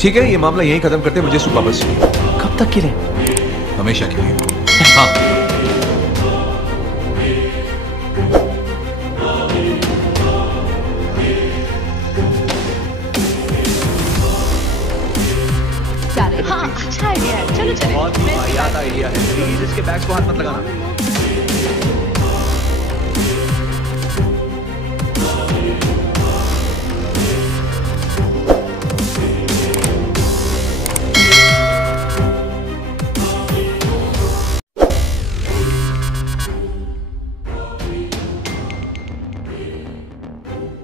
ठीक है, ये मामला यहीं खत्म करते, मुझे सूप वापस चाहिए। कब तक के लिए? हमेशा के लिए। हाँ। हाँ, अच्छा आइडिया है, चलो चले। बहुत ही वाहियात आइडिया है, प्लीज इसके बैग्स को हाथ मत लगाना।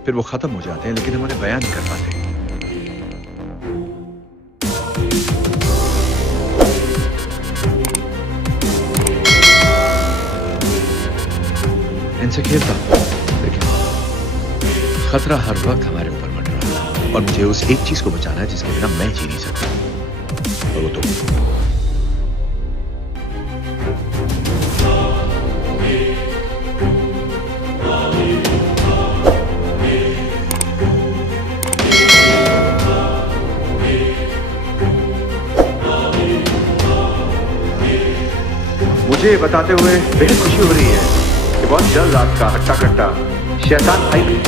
फिर वो खत्म हो जाते हैं, लेकिन हम उन्हें बयान नहीं कर पाते। इनसे खेलता हूं, लेकिन खतरा हर वक्त हमारे ऊपर मंडरा रहा है, और मुझे उस एक चीज को बचाना है जिसके बिना मैं जी नहीं सकता, और वो तो मुझे बताते हुए बेहद खुशी हो रही है कि बहुत जल्द आपका हट्टा कट्टा शैतान भाई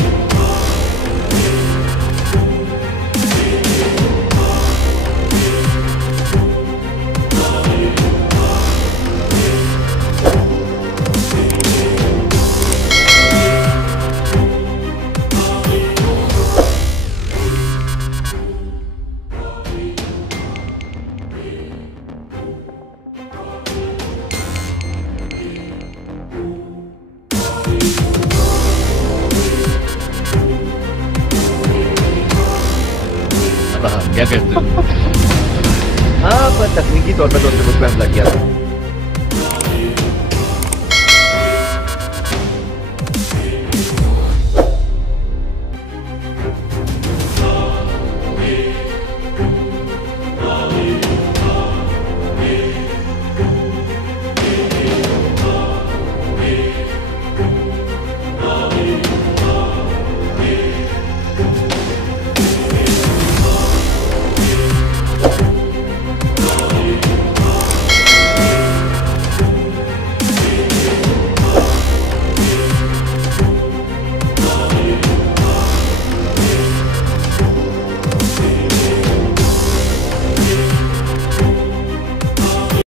क्या कहते हो? हाँ, पर तकनीकी तौर पर तो उसने मुझ पर हमला किया था।